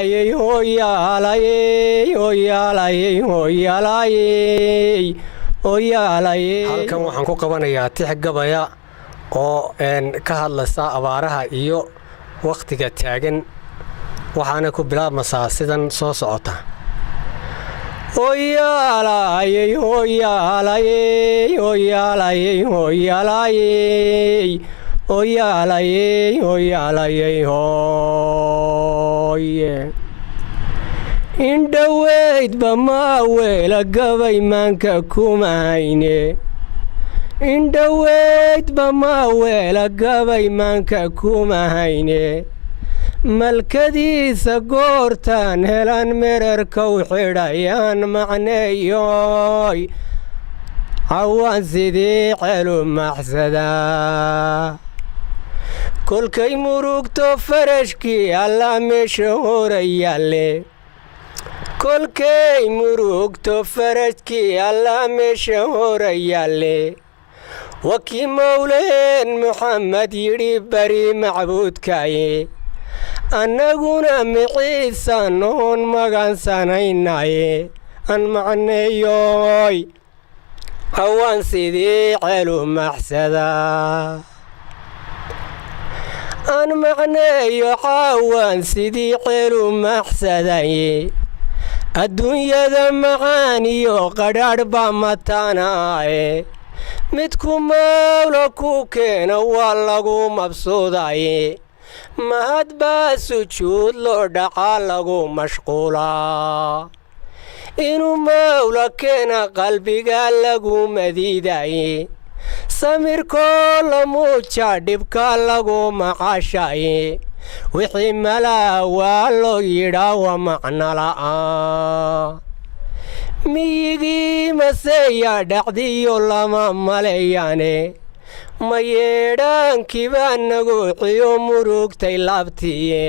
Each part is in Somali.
Hoyalaye, hoyalaye, hoyalaye, hoyalaye, hoyalaye. Halkan waxaan ku qabanayaa tix gabaya oo ka hadlaysa abaaraha iyo waqtiga taagan waxaana ku bilaabmaysaa sidan soo socota. Hoyalaye, hoyalaye, hoyalaye, hoyalaye. Hoyalaye, hoyalaye, hoye. Indhaweyd bama weela gabay maanka kumayne. Indhaweyd bama weela gabay maanka kumahayne. Malkadiisa goortaan helan merarka u xidhayaan macneeyoy. Cawaan sidii celu maxsadaa. kolkay murugto farashkii alla meesha horayaale kolkay murugto farashkii alla meesha horayaale wakii mawleen muxamed yidhi bari macbuudkaaye annaguna miciisa noon magansanaynaaye an macneeyoy hawaan sidii celu maxsadaa an macneeyo cawaan sidii celu maxsadaye adduunyada macaan iyo qadhaadh baa mataanaaye midku mawla ku keena waa lagu mabsuudaye mahad baa sujuud loo dhacaa lagu mashquulaa inuu mawla keena qalbiga lagu madiidaye samirkoo la muuja dhibka lagu maqashaye wixii malaa waa loo yidhaa waa macno la'aan miyigii maseeya dhacdiyo lama maleeyaane ma yeedhaankibaa naguuciyo murugtay laabtiye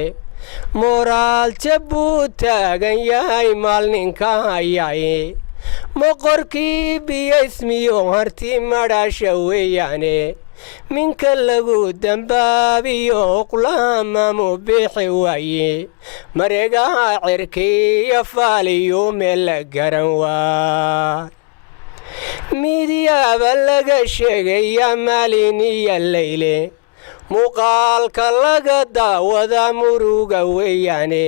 moraal jabbuu taagan yahay maalninka hayaye moqorkii biyaysmiyo harti madhaasha weeyaane minka lagu dambaabiyo uqlaamamu bixi waaye mareegaha cirkiiyo faaliyo meel la garan waa midyaaba laga sheegaya maalin iyo layle muuqaalka laga daawada muruga weeyaane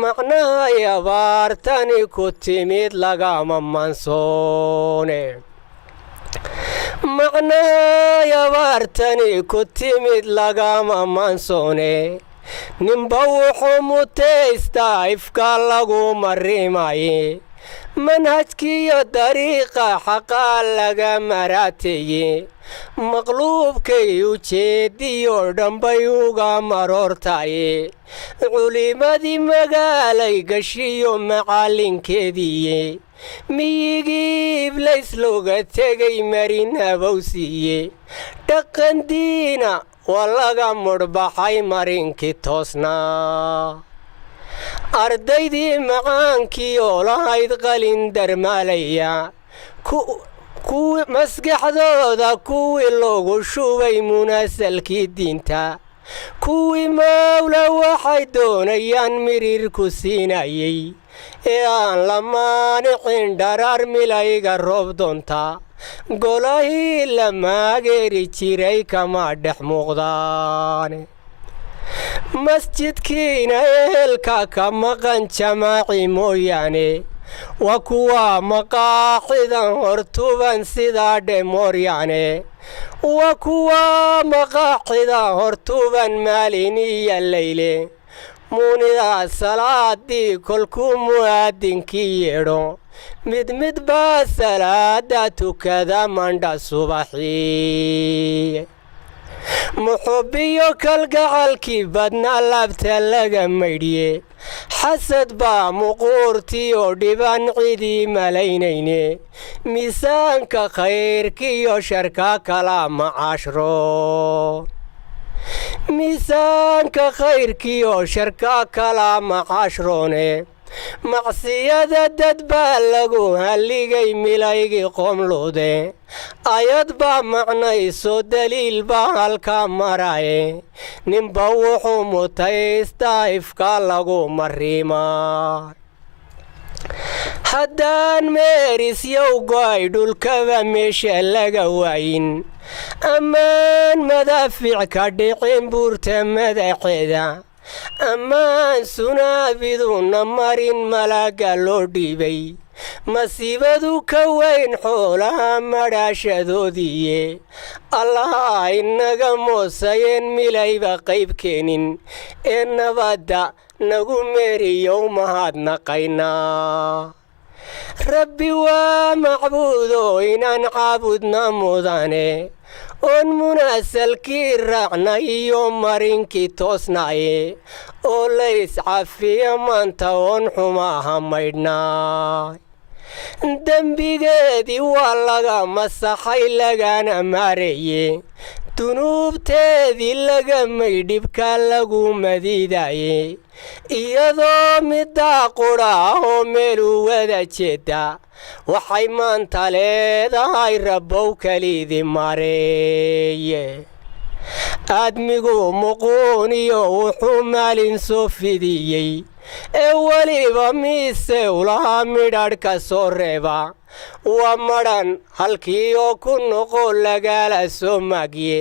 macnahay abaartani ku timid lagama mansoone macnahay abaartani ku timid lagama mansoone ninba wuxuu mutaystaa ifka lagu marimaye manhajkiiyo dariiqa xaqaa laga maraateye maqluubkay ujeediyo dhanbay uga maroortaye culimadii magaalay gashiyo macallinkeediiye miyigii iblays looga tegay marin habowsiiye dhaqandiina waa laga mudhbaxay marinkii toosnaa ardaydii macaankii oo lahayd qalin darmaalaya kuwi maskaxdooda kuwii loogu shubay munaasalkii diinta kuwii mawla waxay doonayaan mirir ku siinayay ee aan la maanicin dharaar milayga roob doonta golahii la maageeri jiray kama dhex muuqdaane masjidkiina ehelka ka maqan jamaaci mooyaane waa kuwa maqaaxidan hortuban sidaa dhe mooryaane waa kuwa maqaaxidan hortuban maalin iyo layle muunidaa salaadii kolkuu mu'aadinkii yeedho mid baa salaada tukada mandha subaxii muxubbiyo kalgacalkii badna laabta laga maydhiye xasad baa muquurtii oo dhiban cidii malaynayne miisaanka khayrkiiyo sharka kala macaashro miisaanka khayrkiiyo sharka kala macaashroone macsiyada dad baa lagu halligay milaygii qoomluude ayad baa macnayso daliil baa halka maraye ninba wuxuu mutaystaa ifka lagu mariimaa haddaan meerisyow go'ay dhulkaba meesha laga waayin ammaan madaafiic ka dhicin buurta madaxeeda ammaan sunaabiduna marin malaaga loo dhiibay masiibadu ka weyn xoolaha madhaashadoodiiye allaha inaga moosayeen milayba qayb keenin ee nabadda nagu meeriyow mahadnaqaynaa rabbi waa macbuudo inaan caabudna mudane oon munaasalkii raacna iyo marinkii toosnaaye oo layscafiya maanta oon xumaha maydhnaa dembigeedii waa laga masaxay lagana maareeye dunuubteedii laga maydhibka lagu madiidaye iyadoo middaa qudha oo meelu wada jeeda waxay maanta leedahay rabbow kelidii mareeye aadmigu muquuniyo wuxuu maalin soo fidiyey ee weliba miise ulaha midhadhka soo reeba waa madhan halkii oo ku noqo lagala soo maagye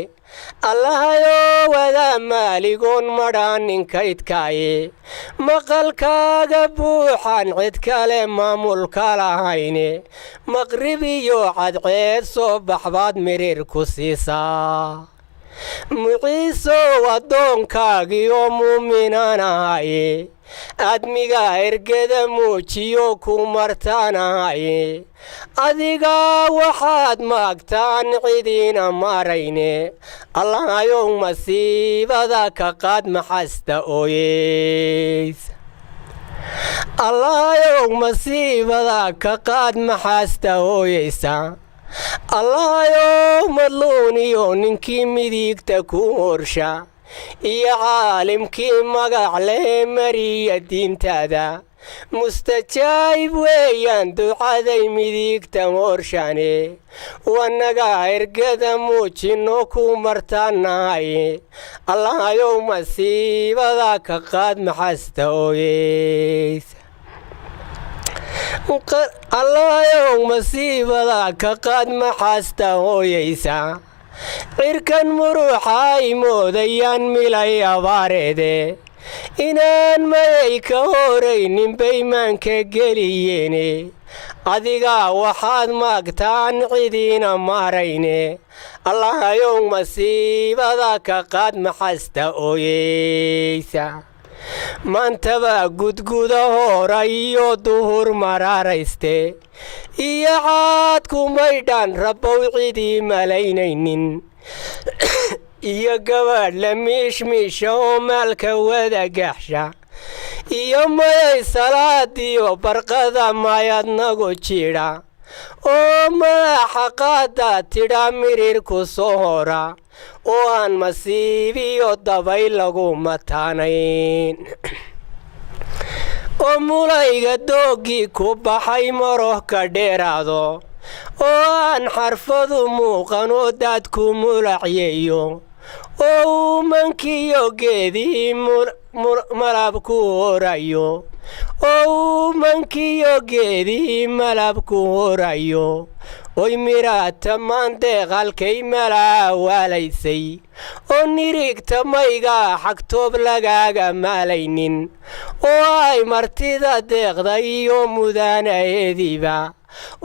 allahayoo wadaa maaligoon madhaaninkaydkaaye maqalkaaga buuxan cid kale maamulka lahayne maqrib iyo cadceed soo baxbaad mirir ku siisaa muciisow addoonkaagii oo muuminaan ahaye aadmiga ergeda muujiyo ku martaan ahaye adigaa waxaad maagtaan cidiina marayne allahayow masiibada ka qaad maxasta ooyeysa allahayow masiibada ka qaad maxasta ooyeysa allahayow madluuniyo ninkii midigta ku horsha iyo caalimkii magac lee mariya diintaada mustajaayib weeyaan ducaday midigta horshane wanaga ergada muujino ku martaanahaye allahayow masiibada ka qaad maxasta ooyeysa allahayow masiibada ka qaad maxasta ooyeysa cirkan muruuxa ay moodayaan milay abaareede inaan mayay ka horaynin baymaanka geliyeene adigaa waxaad maagtaan cidiina marayne allahayow masiibada ka qaad maxasta ooyeysa maantaba gudguda hora iyo duhur maraarayste iyo caadku maydhaan rabbow cidii malaynaynin iyo gabadh la miishmiisha oo maalka wada gaxsha iyo mayay salaadiyo barqada mayadnagu jidha oo madaxa qaada tidha mirir ku soo hora oo aan masiibiyo dabay lagu mataanayn oo mulayga doogii ku baxay maroh ka dheeraado oo aan xarfadu muuqan oo daadku mulacyeeyo oo uu mankiyo geedii malabku horayo oo uu mankiyo geedii malabku horayo oy miraata maandeeq halkay malaa waalaysay oo nirigta mayga xagtoob lagaaga maalaynin oo ay martida deeqda iyo mudaanaheediiba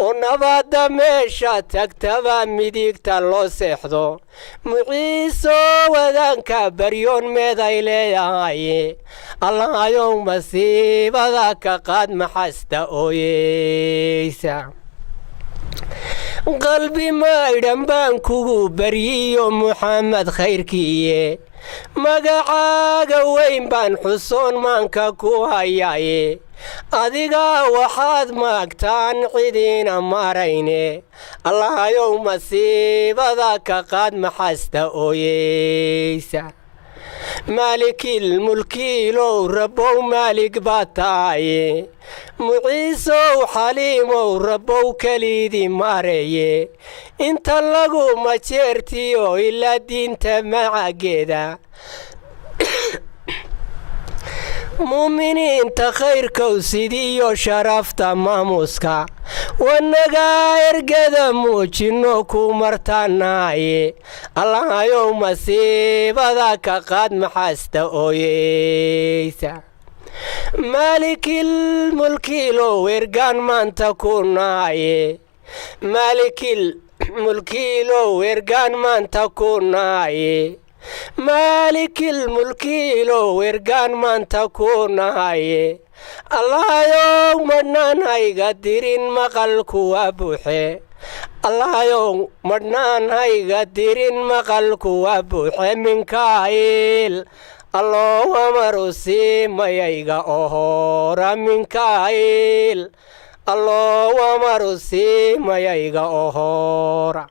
oo nabadda meesha tagtaba midigta loo seexdo muciiso wadaanka baryoon meeday leedahaye allahayow masiibada ka qaad maxasta ooyeysa qalbi maydhan baan kugu baryiyo muxamed khayrkiiye magacaaga weyn baan xusoon maanka ku hayaaye adigaa waxaad maagtaan cidiina marayne allahayow masiibada ka qaad maxasta ooyeysa مالك الملك لو ربو مالك باتاي معيسو حليمو ربو كليدي ماري انت لغو ما جيرتيو إلا دينت معاقيدا مؤمنين تخير كوسيديو شرفت ماموسكا ونغا ارقدا موجينوكو مرتاناي الله يوم سيبا ذاك قد محاستا اويسا مالك الملك لو ارقان من تكوناي مالك الملك لو ارقان من تكوناي مالك الملك لو ورقان من تكون هاي الله يوم منان هاي قدرين مقلك وابوحي الله يوم منان هاي قدرين مقلك وابوحي من كايل الله أمرسي ما ييغا أهورا من كايل الله أمرسي ما ييغا أهورا